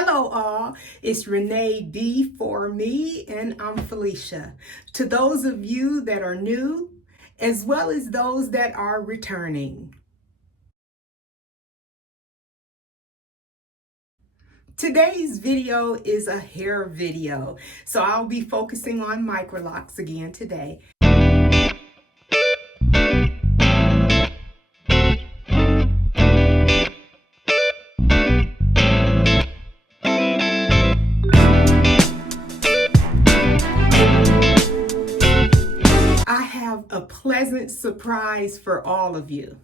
Hello all, it's Renee B for me, and I'm Felicia. To those of you that are new, as well as those that are returning. Today's video is a hair video, so I'll be focusing on Microlocs again today. I have a pleasant surprise for all of you.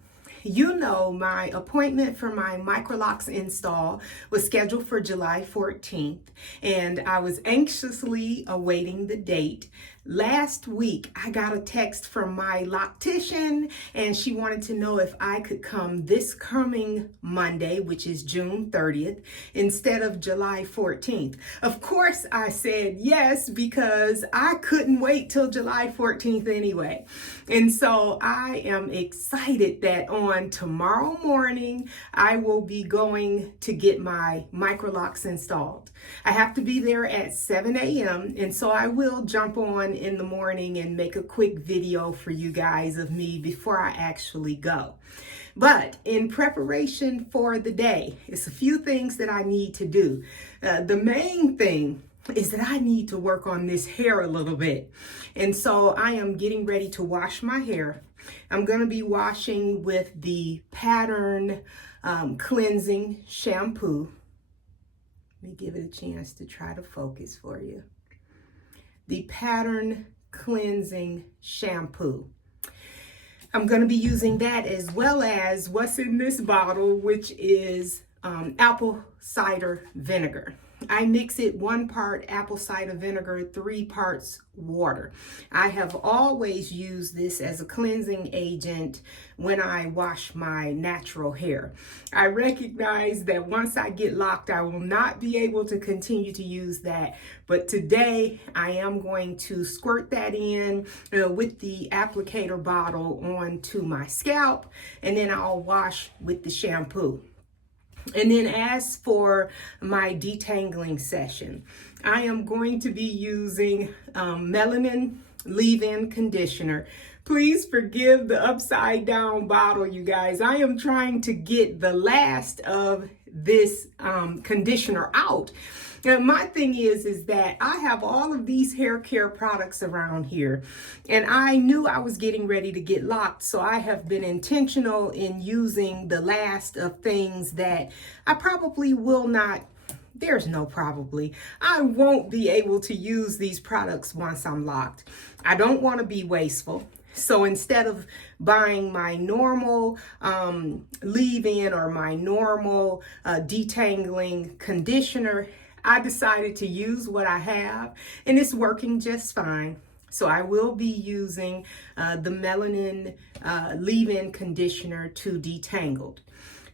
You know, my appointment for my Microlocs install was scheduled for July 14th, and I was anxiously awaiting the date. Last week, I got a text from my loctician, and she wanted to know if I could come this coming Monday, which is June 30th, instead of July 14th. Of course, I said yes, because I couldn't wait till July 14th anyway. And so I am excited that on tomorrow morning, I will be going to get my Microlocs installed. I have to be there at 7 a.m. and so I will jump on in the morning and make a quick video for you guys of me before I actually go. But in preparation for the day, it's a few things that I need to do. The main thing is that I need to work on this hair a little bit. And so I am getting ready to wash my hair. I'm going to be washing with the Pattern cleansing shampoo. Let me give it a chance to try to focus for you. The Pattern cleansing shampoo. I'm going to be using that as well as what's in this bottle, which is apple cider vinegar. I mix it 1 part apple cider vinegar, 3 parts water. I have always used this as a cleansing agent when I wash my natural hair. I recognize that once I get locked, I will not be able to continue to use that. But today I am going to squirt that in with the applicator bottle onto my scalp, and then I'll wash with the shampoo. And then as for my detangling session, I am going to be using melanin leave-in conditioner. Please forgive the upside down bottle, you guys. I am trying to get the last of this conditioner out. Now, my thing is that I have all of these hair care products around here, and I knew I was getting ready to get locked, so I have been intentional in using the last of things that I probably will not, there's no probably, I won't be able to use these products once I'm locked. I don't want to be wasteful. So instead of buying my normal leave-in or my normal detangling conditioner, I decided to use what I have, and it's working just fine. So I will be using the melanin leave-in conditioner to detangled.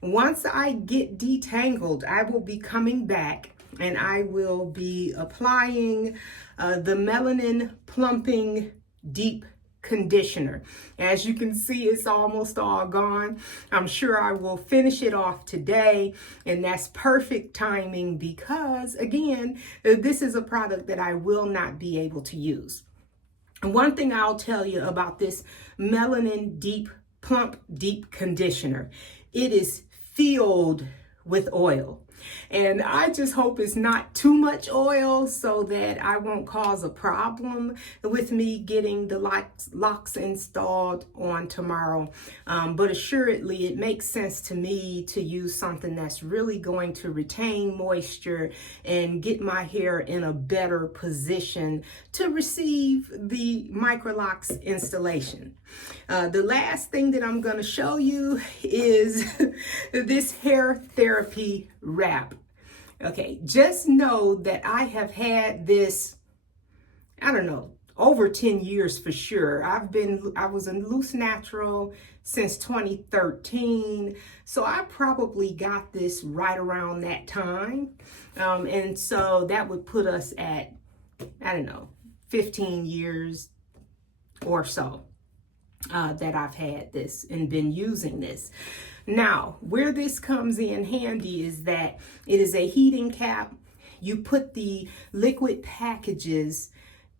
Once I get detangled, I will be coming back and I will be applying the melanin plumping deep conditioner. As you can see, it's almost all gone. I'm sure I will finish it off today, and that's perfect timing because, again, this is a product that I will not be able to use. And one thing I'll tell you about this melanin plump deep conditioner, it is filled with oil. And I just hope it's not too much oil so that I won't cause a problem with me getting the locks installed on tomorrow. But assuredly, it makes sense to me to use something that's really going to retain moisture and get my hair in a better position to receive the Microlocs installation. The last thing that I'm going to show you is this hair therapy wrap. Okay, just know that I have had this, I don't know, over 10 years for sure. I was a loose natural since 2013, so I probably got this right around that time. And so that would put us at, I don't know, 15 years or so. that I've had this and been using this. Now, where this comes in handy is that it is a heating cap. You put the liquid packages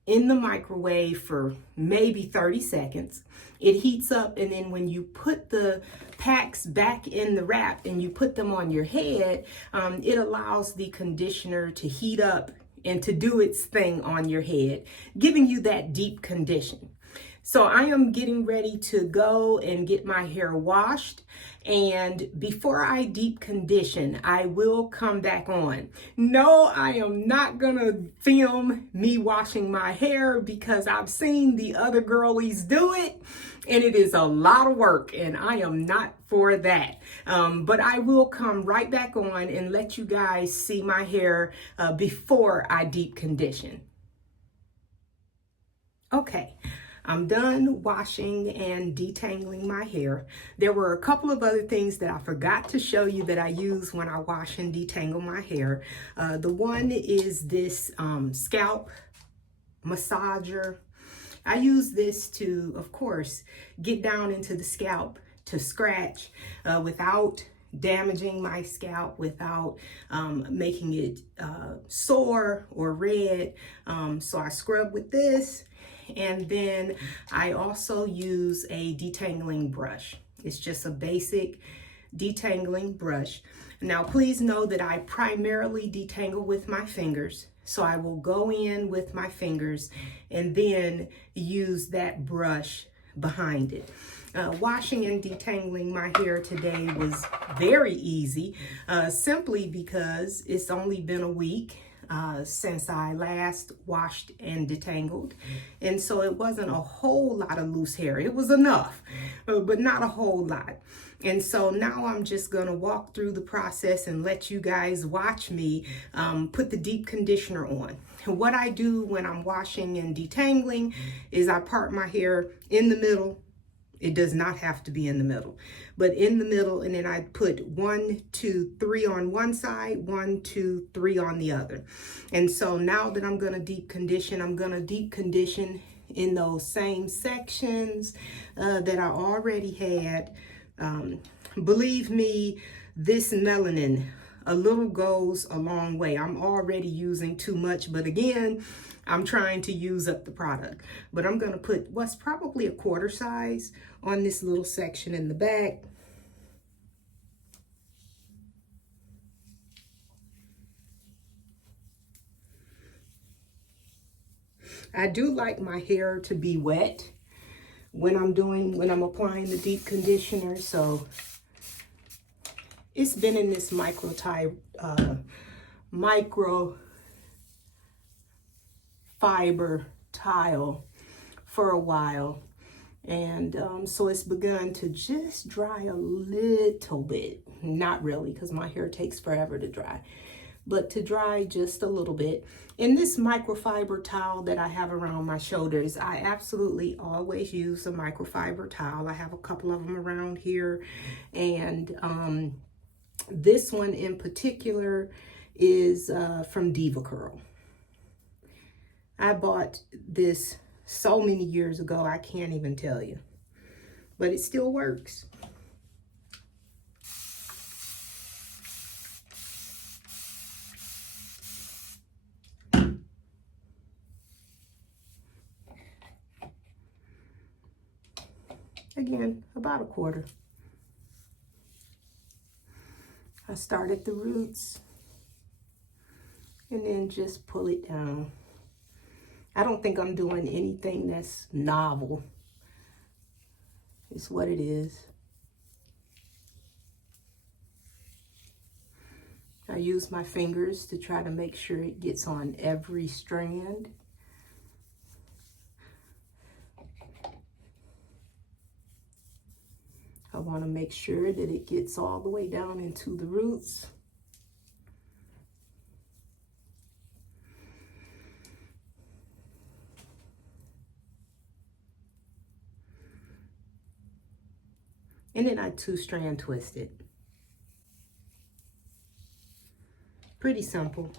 in the microwave for maybe 30 seconds. It heats up, and then when you put the packs back in the wrap and you put them on your head, it allows the conditioner to heat up and to do its thing on your head, giving you that deep condition. So I am getting ready to go and get my hair washed. And before I deep condition, I will come back on. No, I am not gonna film me washing my hair because I've seen the other girlies do it and it is a lot of work and I am not for that. But I will come right back on and let you guys see my hair before I deep condition. Okay. I'm done washing and detangling my hair. There were a couple of other things that I forgot to show you that I use when I wash and detangle my hair. The one is this scalp massager. I use this to, of course, get down into the scalp to scratch without damaging my scalp, without making it sore or red. So I scrub with this. And then I also use a detangling brush. It's just a basic detangling brush. Now, please know that I primarily detangle with my fingers. So I will go in with my fingers and then use that brush behind it. Washing and detangling my hair today was very easy, simply because it's only been a week since I last washed and detangled. And so it wasn't a whole lot of loose hair. It was enough, but not a whole lot. And so now I'm just gonna walk through the process and let you guys watch me put the deep conditioner on. What I do when I'm washing and detangling is I part my hair in the middle. It does not have to be in the middle, but in the middle, and then I put 1, 2, 3 on one side, 1, 2, 3 on the other. And so now that I'm gonna deep condition, I'm gonna deep condition in those same sections that I already had. Believe me, this melanin, a little goes a long way. I'm already using too much, but again, I'm trying to use up the product. But I'm gonna put what's probably a quarter size on this little section in the back. I do like my hair to be wet when I'm applying the deep conditioner. So it's been in this microfiber tile for a while. And so it's begun to just dry a little bit. Not really, because my hair takes forever to dry, but to dry just a little bit. In this microfiber towel that I have around my shoulders, I absolutely always use a microfiber towel. I have a couple of them around here. And this one in particular is from Diva Curl. I bought this so many years ago, I can't even tell you, but it still works. Again, about a quarter. I start at the roots and then just pull it down. I don't think I'm doing anything that's novel. It's what it is. I use my fingers to try to make sure it gets on every strand. I want to make sure that it gets all the way down into the roots. And then I 2-strand twist it. Pretty simple.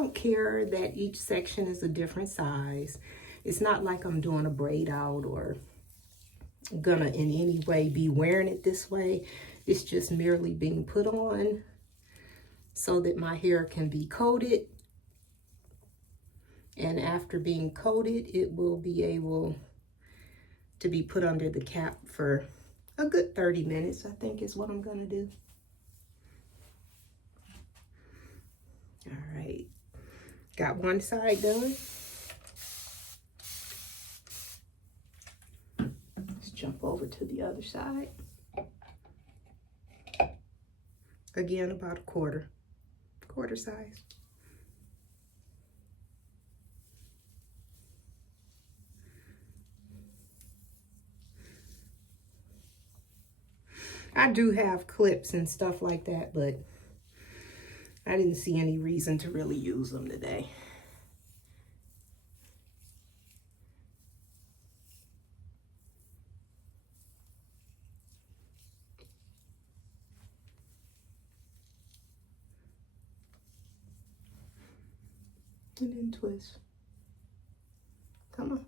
don't care that each section is a different size. It's not like I'm doing a braid out or gonna in any way be wearing it this way. It's just merely being put on so that my hair can be coated. And after being coated, it will be able to be put under the cap for a good 30 minutes, I think is what I'm gonna do. All right, got one side done. Let's jump over to the other side. Again, about a quarter size. I do have clips and stuff like that, but I didn't see any reason to really use them today. And then twist. Come on.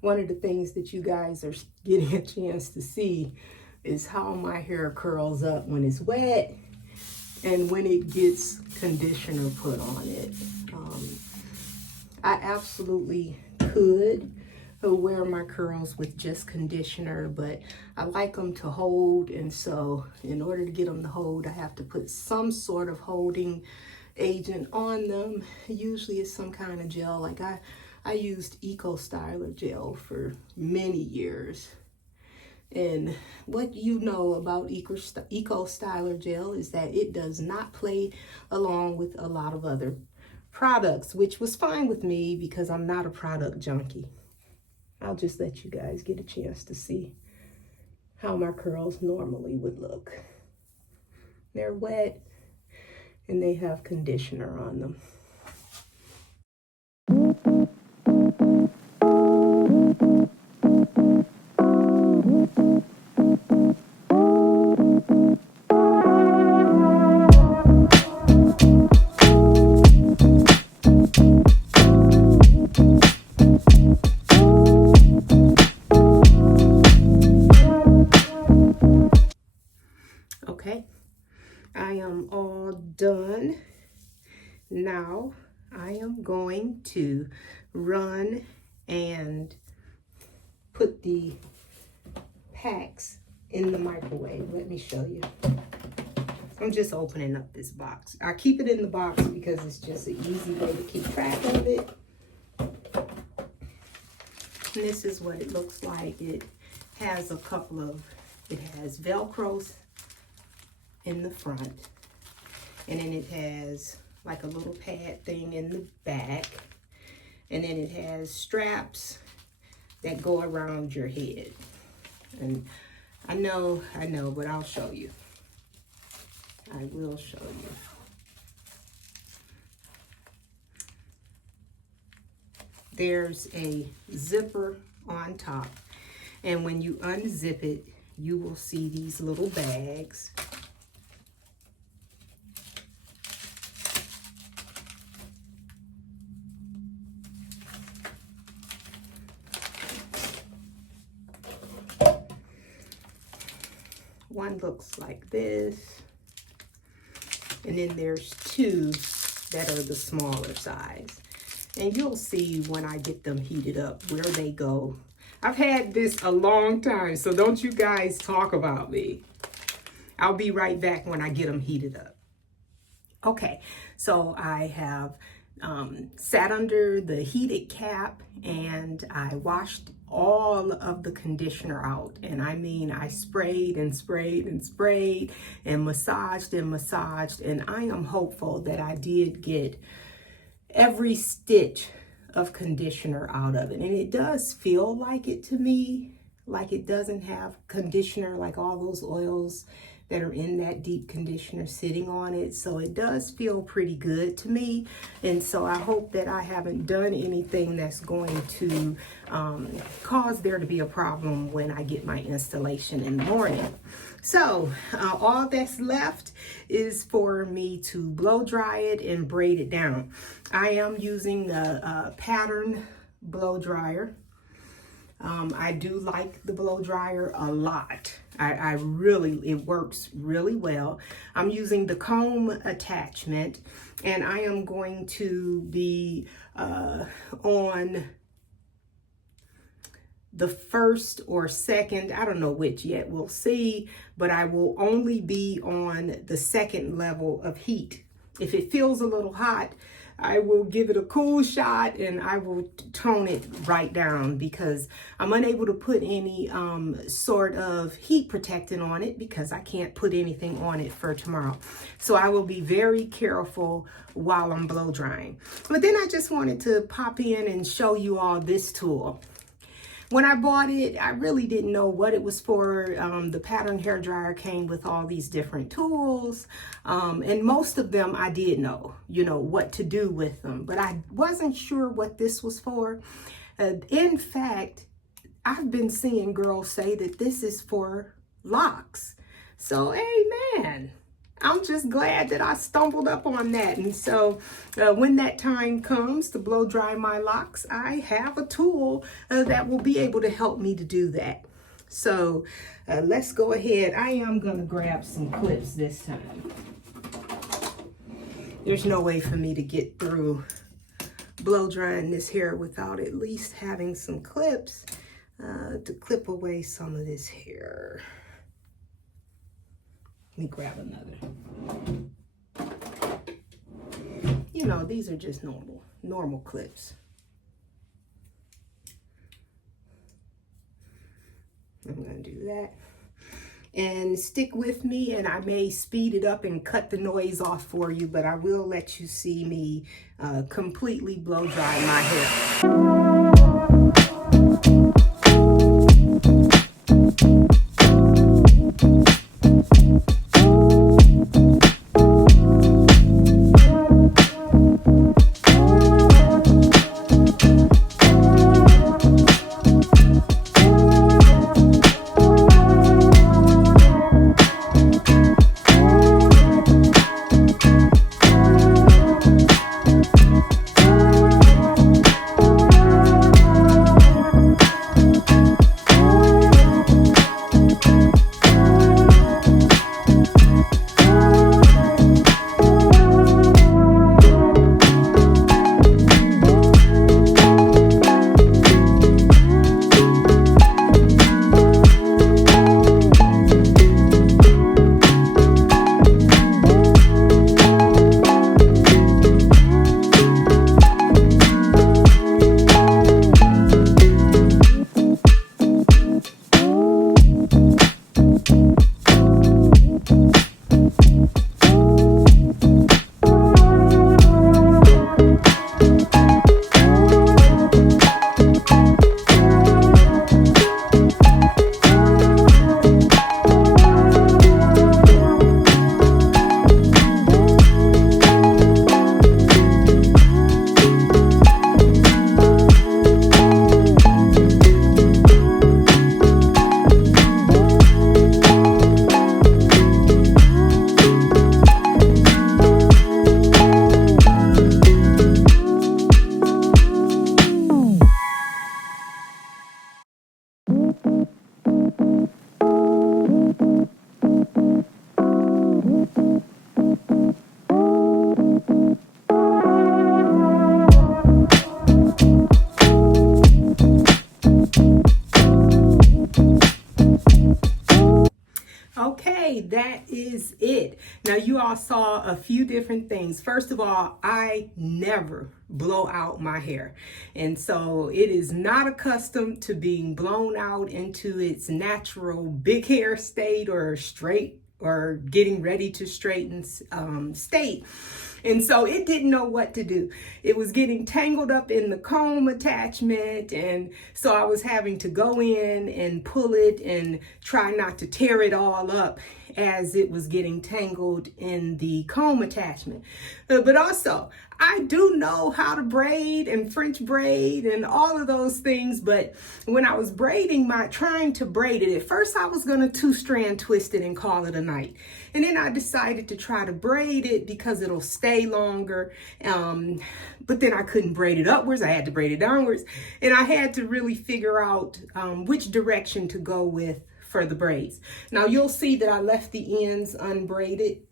One of the things that you guys are getting a chance to see is how my hair curls up when it's wet and when it gets conditioner put on it. I absolutely could wear my curls with just conditioner, but I like them to hold, and so in order to get them to hold, I have to put some sort of holding agent on them. Usually it's some kind of gel. Like I used Eco Styler gel for many years. And what you know about Eco Styler gel is that it does not play along with a lot of other products, which was fine with me because I'm not a product junkie. I'll just let you guys get a chance to see how my curls normally would look. They're wet and they have conditioner on them. Okay, I am all done. Now I am going to run and put the packs in the microwave. Let me show you. I'm just opening up this box. I keep it in the box because it's just an easy way to keep track of it. And this is what it looks like. It has it has Velcro in the front, and then it has like a little pad thing in the back, and then it has straps that go around your head. And I know, but I'll show you. I will show you. There's a zipper on top, and when you unzip it, you will see these little bags. One looks like this, and then there's two that are the smaller size. And you'll see when I get them heated up where they go. I've had this a long time, so don't you guys talk about me. I'll be right back when I get them heated up. Okay, so I have sat under the heated cap and I washed all of the conditioner out. And I mean, I sprayed and sprayed and sprayed and massaged and massaged. And I am hopeful that I did get every stitch of conditioner out of it. And it does feel like it to me, like it doesn't have conditioner, like all those oils that are in that deep conditioner sitting on it. So it does feel pretty good to me. And so I hope that I haven't done anything that's going to cause there to be a problem when I get my installation in the morning. So all that's left is for me to blow dry it and braid it down. I am using the pattern blow dryer. I do like the blow dryer a lot. It works really well. I'm using the comb attachment, and I am going to be on the first or second, I don't know which yet, we'll see, but I will only be on the second level of heat. If it feels a little hot, I will give it a cool shot and I will tone it right down, because I'm unable to put any sort of heat protectant on it because I can't put anything on it for tomorrow. So I will be very careful while I'm blow drying. But then I just wanted to pop in and show you all this tool. When I bought it, I really didn't know what it was for. The pattern hair dryer came with all these different tools, and most of them I did know, what to do with them, but I wasn't sure what this was for. In fact, I've been seeing girls say that this is for locks. So, amen. I'm just glad that I stumbled up on that. And so when that time comes to blow dry my locks, I have a tool that will be able to help me to do that. So let's go ahead. I am going to grab some clips this time. There's no way for me to get through blow drying this hair without at least having some clips to clip away some of this hair. Let me grab another. These are just normal clips. I'm going to do that. And stick with me, and I may speed it up and cut the noise off for you, but I will let you see me completely blow dry my hair. Okay, that is it. Now you all saw a few different things. First of all, I never blow out my hair. And so it is not accustomed to being blown out into its natural big hair state or straight or getting ready to straighten state. And so it didn't know what to do. It was getting tangled up in the comb attachment. And so I was having to go in and pull it and try not to tear it all up. as it was getting tangled in the comb attachment. But also, I do know how to braid and French braid and all of those things, but when I was trying to braid it, at first I was gonna 2-strand twist it and call it a night. And then I decided to try to braid it because it'll stay longer. But then I couldn't braid it upwards, I had to braid it downwards. And I had to really figure out which direction to go with for the braids. Now you'll see that I left the ends unbraided.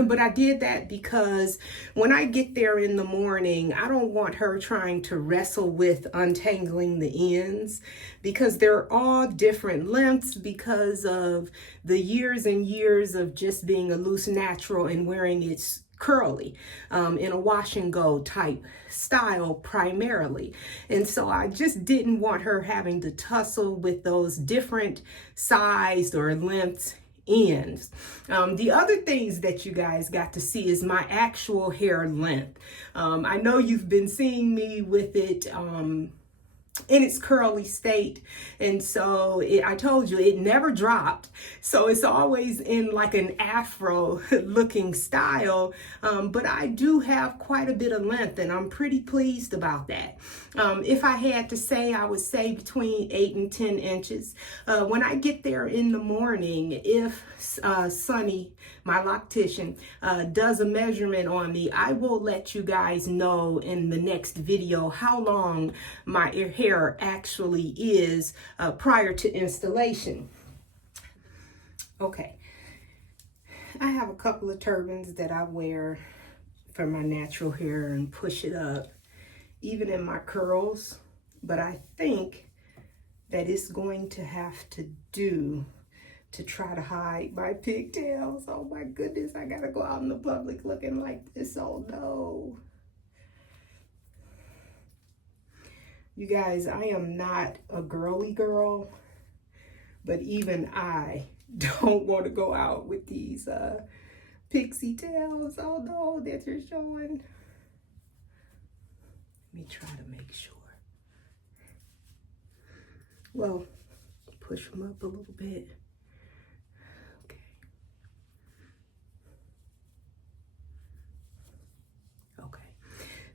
But I did that because when I get there in the morning, I don't want her trying to wrestle with untangling the ends, because they're all different lengths because of the years and years of just being a loose natural and wearing it curly in a wash and go type style primarily. And so I just didn't want her having to tussle with those different sized or lengths ends. The other things that you guys got to see is my actual hair length. I know you've been seeing me with it in its curly state, and so I told you it never dropped, so it's always in like an afro looking style, but I do have quite a bit of length and I'm pretty pleased about that. If I had to say, I would say between 8 and 10 inches. When I get there in the morning, if Sunny, my loctician, does a measurement on me, I will let you guys know in the next video how long my hair actually is prior to installation. Okay, I have a couple of turbans that I wear for my natural hair and push it up, even in my curls, but I think that it's going to have to do to try to hide my pigtails. Oh my goodness, I gotta go out in the public looking like this. Oh no. You guys, I am not a girly girl, but even I don't want to go out with these pixie tails. Oh no, that you're showing. Let me try to make sure. Well, push them up a little bit. Okay. Okay.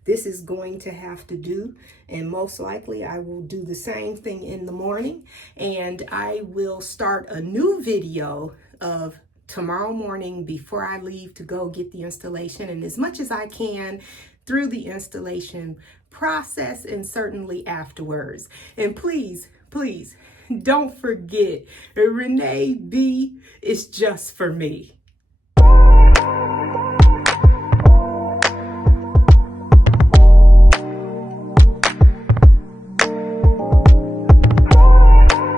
This is going to have to do, and most likely I will do the same thing in the morning, and I will start a new video of tomorrow morning before I leave to go get the installation, and as much as I can through the installation process and certainly afterwards. And please, please don't forget, Renee B is just for me.